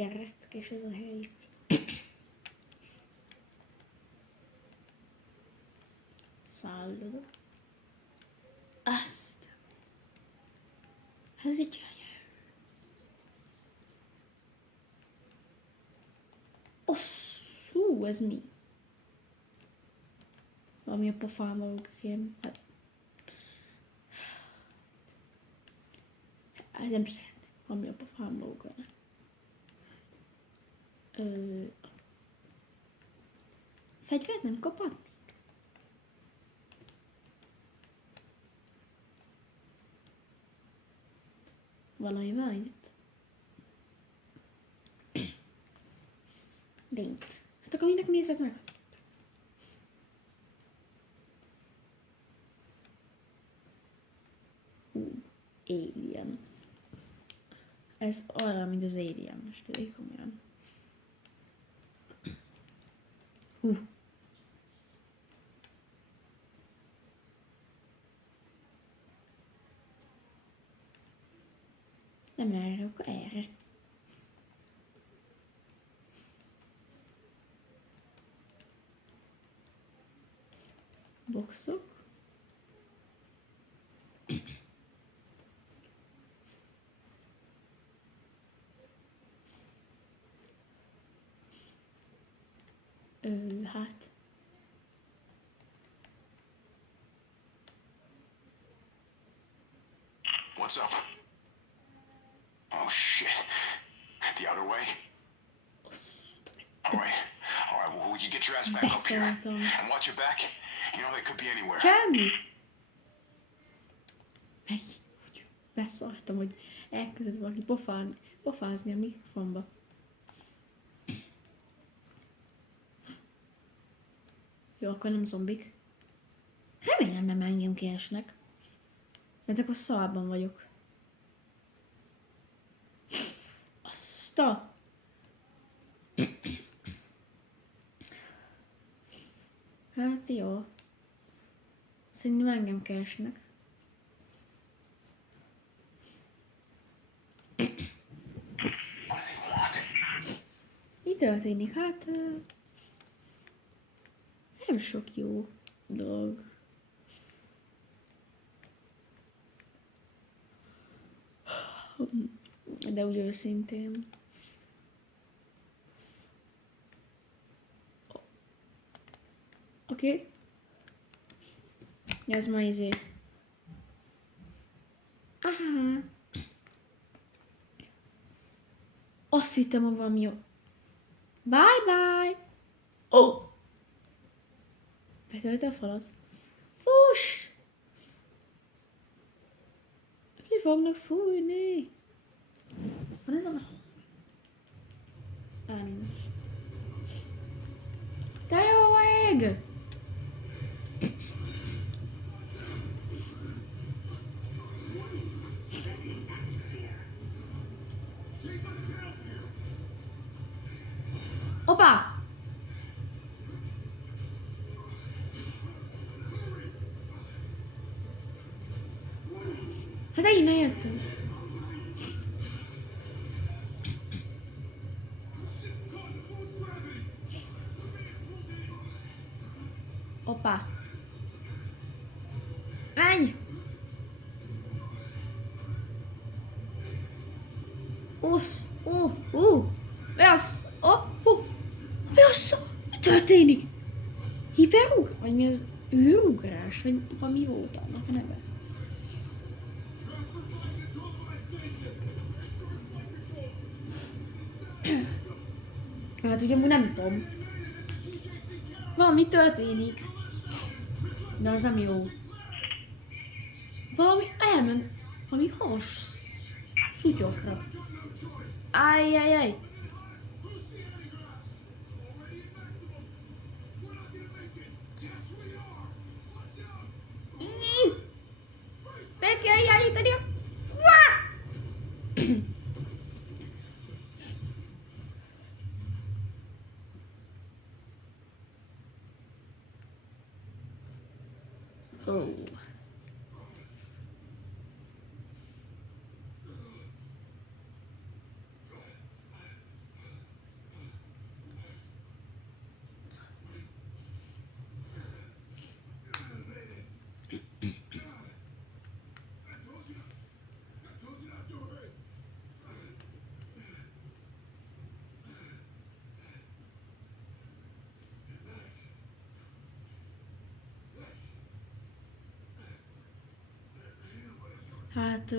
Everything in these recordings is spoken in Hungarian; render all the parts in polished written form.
De reckes ez a hely. Szállodok. Azt. Ez így Osszú, ez mi? Valami a pofán valók ilyen. Hát nem szeretném. Valami a pofán valók. Fegyvert nem kaphatnék? Valami van itt? Nincs. Hát akkor minek nézed meg? Alien. Ez olyan, mint az Alien, most tudjuk komolyan. Nem erre, akkor erre. Boxok. Hát. What's up? Oh shit. The outer way? Alright, well, will you get your ass back up here? And watch your back? You know they could be anywhere. Semmi. Beszartam, hogy elkezdett valaki pofázni a mikrofonba. Jó, akkor nem zombik. Remélem nem engem kiesnek. Mert akkor szarban vagyok. Azt a... Hát jó. Szerintem engem keresnek. Mi történik? Hát... nem sok jó dolog. De úgy őszintén. Oké. Ez ma izé. Aha. Azt hittem, hogy valami jó. Bye bye. Oh. Betölt a falat. Fuss! Ki fognak fújni? Van ez a... nincs. De jó ég! Opa! Hát én ne jöttem. Opa! Menj! Usz! Mi az? Mi az? Mi történik? Hiperug? Vagy mi az? Űrugrás? Vagy valami volt annak a neve? Hát ugye nem tudom. Valami történik. De az nem jó. Valami elment. Valami havas szutyokra. Ajjajjaj. Meg kell irányítani a... Oh. Hát...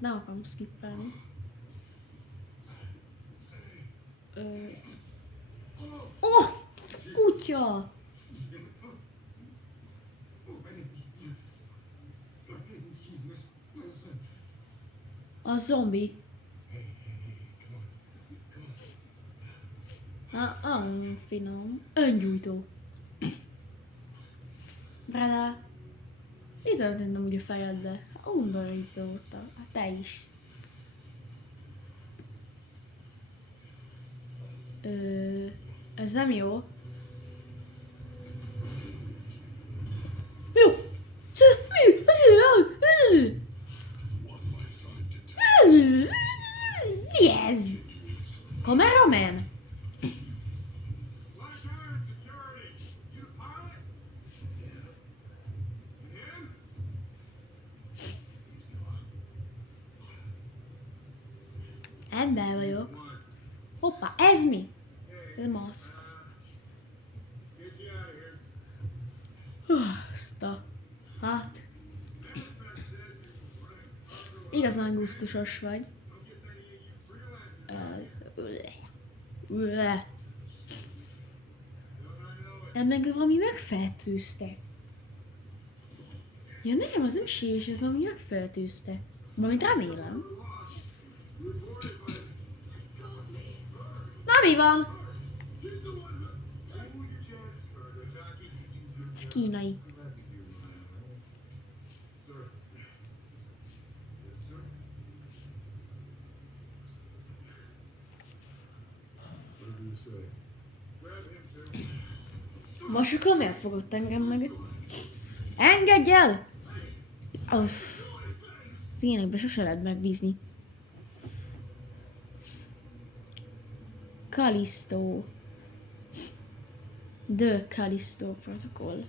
nem akarom skippelni. Oh! Kutya! A zombi. Finom. Öngyújtó. Brada. Itt történtem úgy a fejeddel. Undorító voltam. Hát te is. Ez nem jó. Jó! Mi ez? Cameraman? Ember vagyok. Hoppá, ez mi? Ez maszk. Hát. Igazán gusztusos vagy. Meg valami megfertőzte. Ja nem, az nem sírás, ez valami megfertőzte. Valamit remélem. Na mi van? Ez kínai. Vasakal miért fogott engem meg? Engedj el! Az ilyenekben sose lehet megbízni. Callisto. The Callisto Protocol.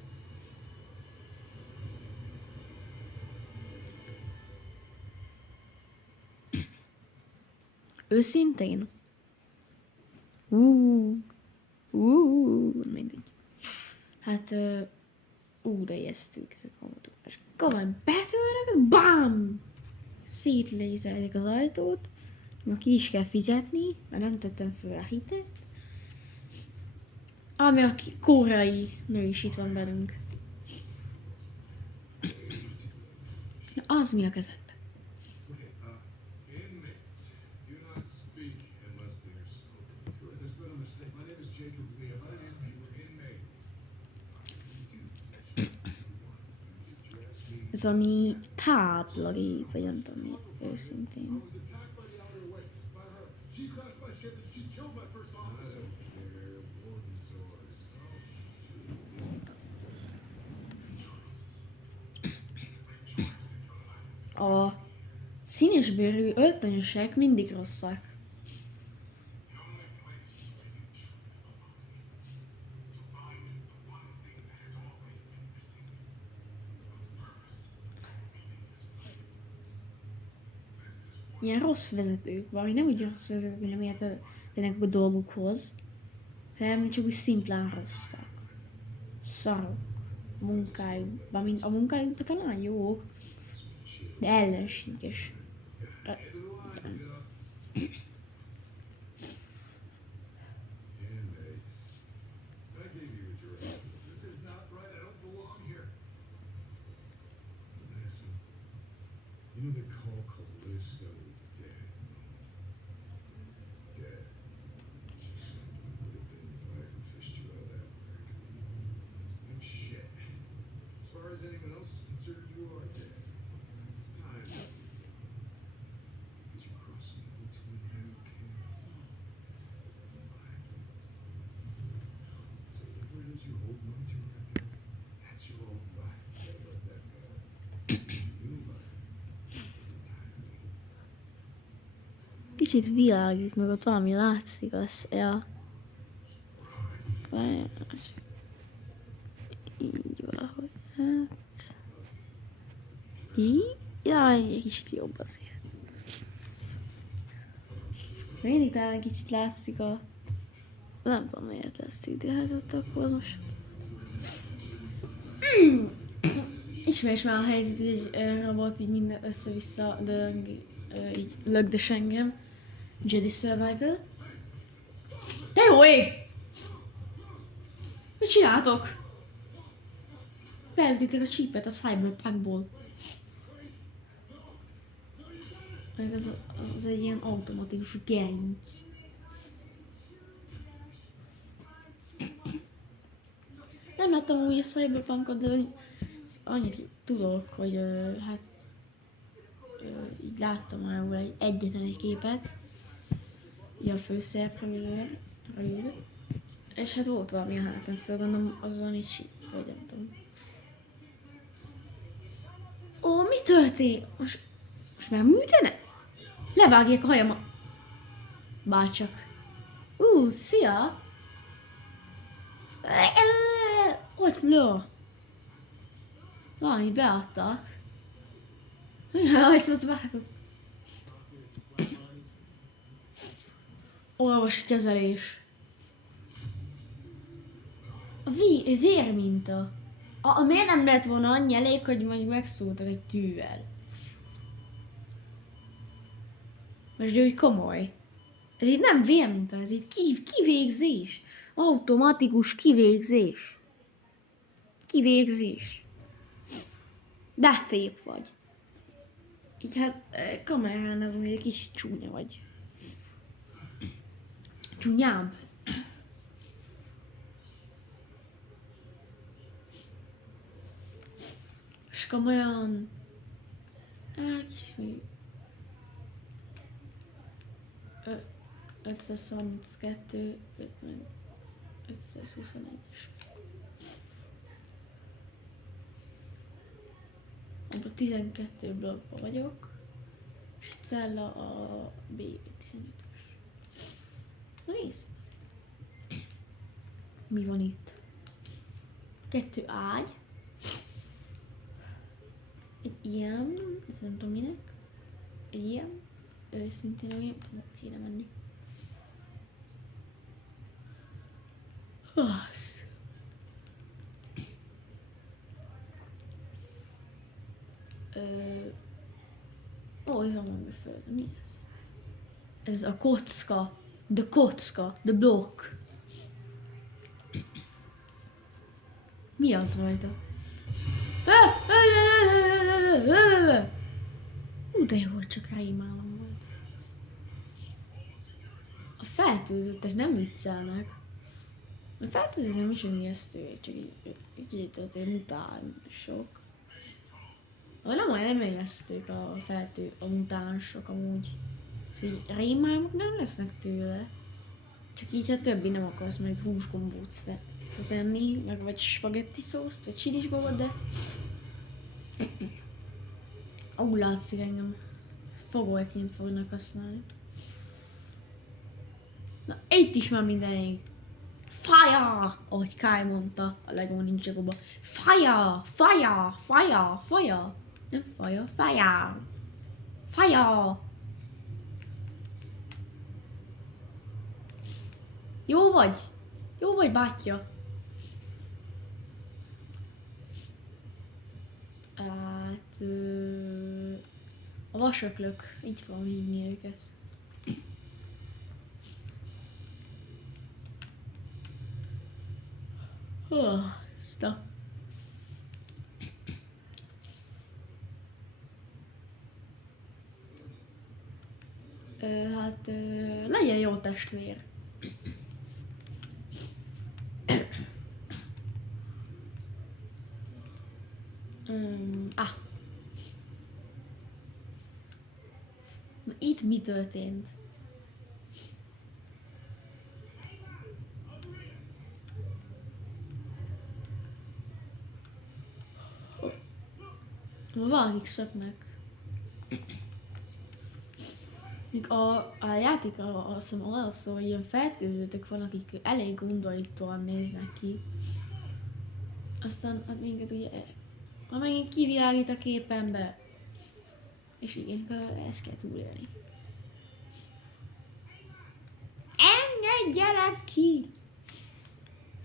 Őszintén? Mindegy. Hát, de ijesztők ezek a motorok. Akkor betörnek, BAM! Szétlézelik az ajtót. Ma ki is kell fizetni, mert nem tettem föl a hitet. Ami a koreai nő is itt van velünk. Na, az mi a kezedben? Ez ami táblagép, vagy nem tudom mi, őszintén. A színesbőrű öltönyösek mindig rosszak. Ilyen rossz vezetők, valami nem úgy rossz vezetők, nem értenek a dolgukhoz, hanem csak úgy szimplán rosszak. Szarok. A munkájukban talán jók, de ellenséges. You know they call Callisto dead. Dead. Just would have been if I ever fished you out of that work. No shit. As far as anyone else is concerned, you are dead. It's time. Because you're crossing over to a new kingdom. So whatever it is you're holding on to right now, that's your own life. Don't let that go. New life. Kicsit világít, meg ott valami látszik, az, ja. Így valahogy, hát... Így? Jaj, egy kicsit jobb azért. Mindig talán egy kicsit látszik a... Nem tudom miért látszik, de hát ott akkor most... Ismersz már a helyzet, hogy egy robot így minden össze-vissza így lögdös engem. Jedi Survival. Te jó ég! Mit csináltok? Beütitek a csípet a Cyberpunkból. Az egy ilyen automatikus gerinc. Nem láttam úgy a Cyberpunkot, de annyit tudok, hogy hát így láttam már egyetlen egy képet. Így a főszereplőről. És hát volt valami a hátán, szóval gondolom azon is síp, vagy nem tudom. Ó, mi történt? Most már műtene? Levágják a hajamat. Bárcsak. Szia! Ott lő. Valami beadtak. Hajszott vágok. Orvosi kezelés. A vérminta. Miért nem lett volna annyi elég, hogy mondjuk megszóltak egy tűvel? Most de úgy komoly. Ez itt nem vérminta, ez itt kivégzés. Automatikus kivégzés. Kivégzés. De szép vagy. Így hát kamerán ez egy kis csúnya vagy. Csúnyább. És komolyan... 532, 521-es. Abban 12 blokkban vagyok, és cella a B15-ös. Na nézzük azért. Mi van itt? 2 ágy. Egy ilyen, ez nem tudom minek. Egy ilyen. Őszintén nem tudom, kéne menni. Itt van valami föld. Mi ez? Ez a kocka. The kocka. The block. Mi az rajta? De jó, csak ráimálom volt. A fertőzöttek nem viccelnek. A fertőzött nem is olyan ijesztő, csak így történt mutánsok. Nem olyan ijesztők a mutánsok amúgy. Így rémálmok nem lesznek tőle. Csak így, ha többi nem akarsz majd húsgombóc tenni, meg vagy spagetti szószt, vagy csilisgombot, de... Úgy látszik engem. Fogolyként fognak használni. Na, itt is már minden elég. Fire! Ahogy Kai mondta a Lego Ninjago-ba. Fire! Fire! Fire! Fire! Nem fire, fire! Fire! Jó vagy? Jó vagy, bátyja? Hát... a vasöklök, így fogom hívni őket. Stop. Hát legyen jó testvér. Itt mi történt? Valakik szöknek. Még a játék azt hiszem arra szól, hogy ilyen fertőzöttek van, akik elég gondolatítóan néznek ki. Aztán hát minket ugye, ha megint kivilágít a képembe. És igen, ezt kell túlélni. Engedjenek ki!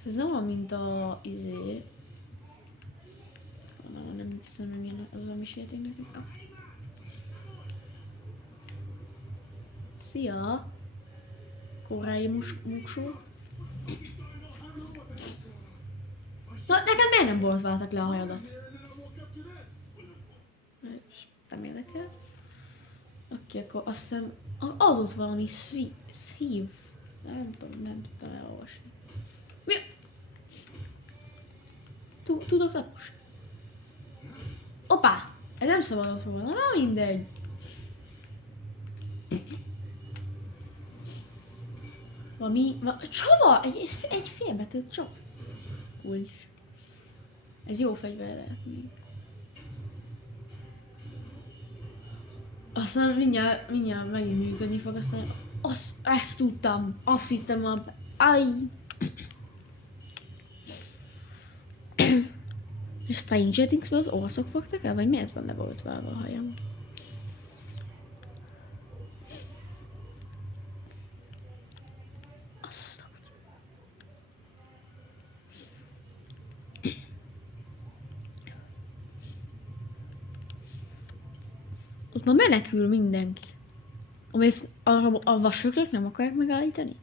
Ez nem olyan, mint a nem hiszem, hogy milyen az a misélték nekem. Szia! Koreai muksó. Na, neked miért nem borotváltak le a hajadat? Nem érdekel. Oké, akkor azt hiszem adott valami szív. Nem tudtam elolvasni. Mi? Tudok taposni? Hoppá! Ez nem szabadott volna, na mindegy. Csava! Egy félbetűt csava. Kulcs. Ez jó fegyver lehet még. Aztán mindjárt megint működni fog, aztán ezt tudtam, azt hittem a... Aj! És Stranger Things-ből az orszok fogtak el, vagy miért van leborotválva a hajam? Ott már menekül mindenki. A vasökrök nem akarják megállítani?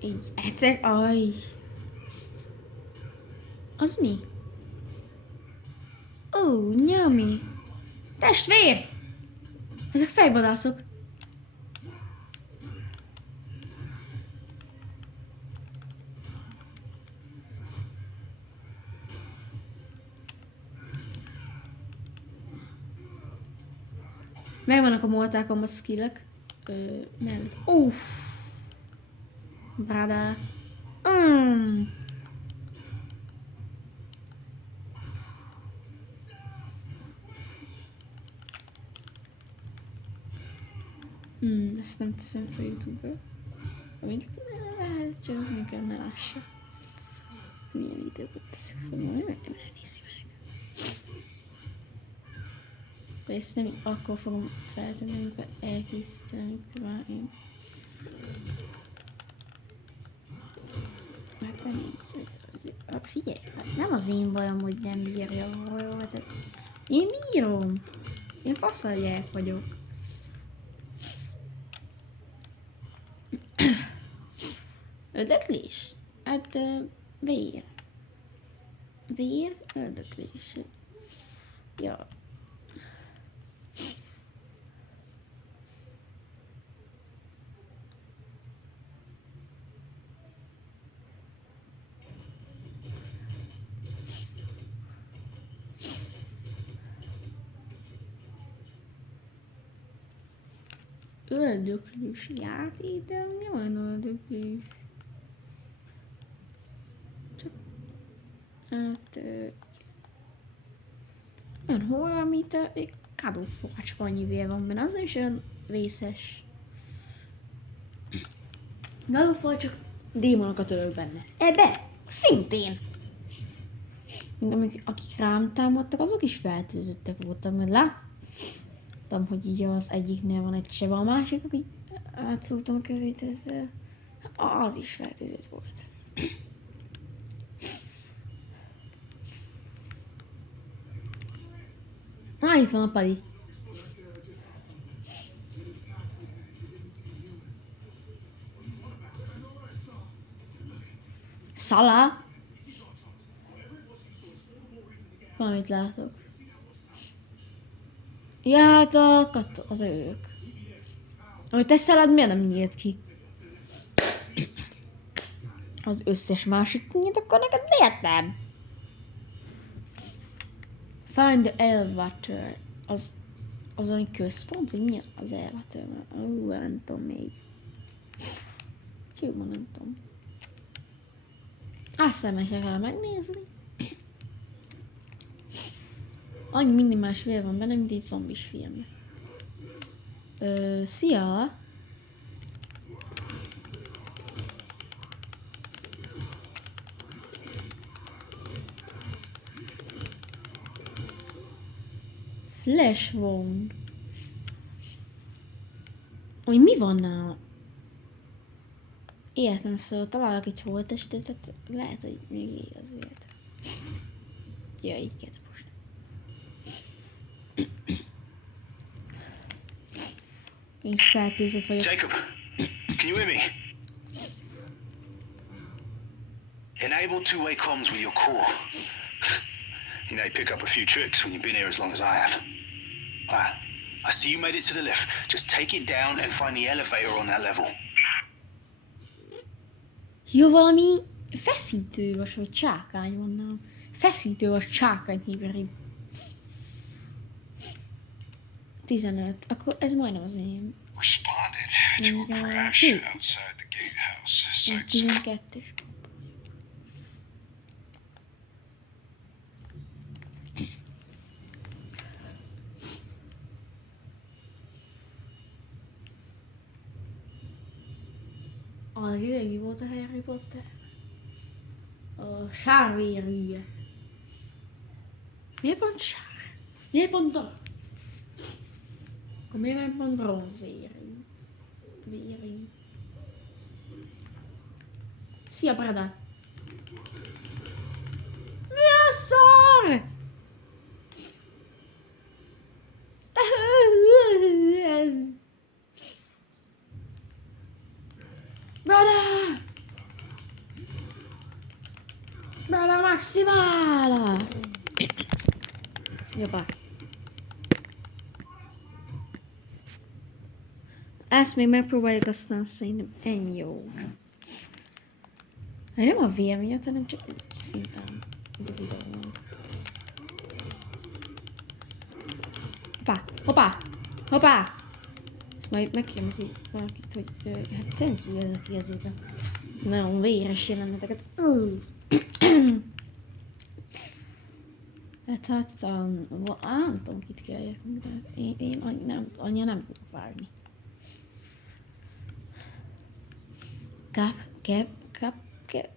Így, egyszer, aj. Az mi? Ó, nyami. Testvér! Ezek fejvadászok. Megvannak a Mortal Kombat skillek. Mellett. Uff! Brada. Ezt nem teszem fel YouTube-ra. Amit csak az nekem ne lássa. Milyen videókat teszek fel, majd nem nézi meg. De ezt nem akkor fogom feltenni, amikor elkészíteni, amikor már én... Hát nem így. Figyelj, nem az én bajom, hogy nem bírja a hajót. Én bírom. Én faszadják vagyok. Öldöklés? Hát vér. Vér, öldöklés. Ja. Öldöklős játék, de nem olyan öldöklős. Csak... Hát... olyan horror, amit egy kadófogácska annyi vér van benne, az nem is olyan vészes. Kadófogács csak démonokat ölök benne. Ebbe szintén! Akik rám támadtak, azok is fertőzöttek voltak, mert láttam, hogy így az egyiknél van egy sebe, a másik, akik átszóltam a kezét ezzel, az is fertőzött volt. Itt van a pali. Szala? Valamit látok. Ja, hát az ők. Amit te szalad, miért nem nyílt ki? Az összes másik nyílt, akkor neked miért nem? Find the elevator. Az ami központ, vagy mi az elevator? Nem tudom még. Jó, nem tudom. Aztán meg kell megnézni. Annyi minimális vér van benne, mint egy zombis film. Szia! Flash Wound. Hogy mi van nála? Életlen szóval találok egy holttestet, tehát lehet, hogy még ég azért. Ja, így kell most. Én feltűzött vagyok. Jacob, can you hear me? Enable two-way comms with your core. You know, you pick up a few tricks when you've been here as long as I have. Alright, I see you made it to the lift. Just take it down and find the elevator on that level. Jó, valami feszítő vagy csákány van nálam. Feszítő vagy csákány hibrid. 15. Akkor ez majdnem az enyém. Responded to a crash outside the gatehouse. Site 12-es. Az idegi volt a Harry Potter. A sárvérűje. Miért pont sár? Miért pont darab? Akkor miért nem pont bronzérű? Vérű. Szia, Brada! Mi a szar? Brada! Brada maximala! Jobbá. Ezt még megpróbáljuk, aztán szerintem ennyi jó. Nem a vér miatt, hanem csak úgy szimplán. Hoppá! Hoppá! Hoppá! Ezt majd megkérdezi valakit, hogy hát cenzúrjázzak ki azért a nagyon véres jeleneteket. Hát nem tudom, kit kérjek, de én annyira nem tudok várni. CapCut?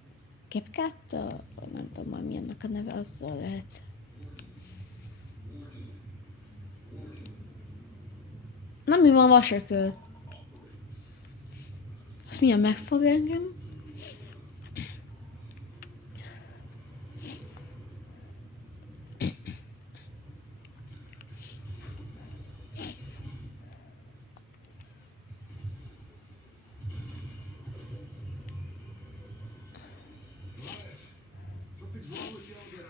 Nem tudom már mi annak a neve, azzal lehet. Nem mi van vasököl. Azt milyen megfog engem?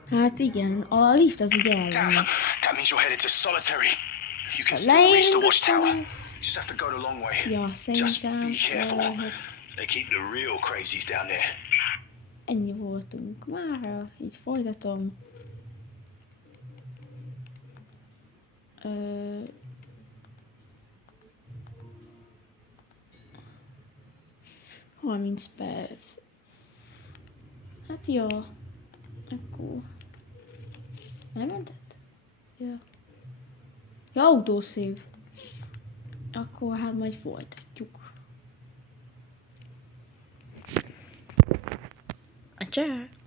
Hát igen, a lift az ugye Damn, eljön. that means you're headed to solitary. You can still reach the watchtower. Just have to go the long way. Ja, Just szerintem be careful. lehet. They keep the real crazies down there. Ennyi voltunk mára, így folytatom. 30 perc. Hát jó. Akkor... Elmentett? Ja. Ja, autószív. Akkor hát majd folytatjuk. Csá!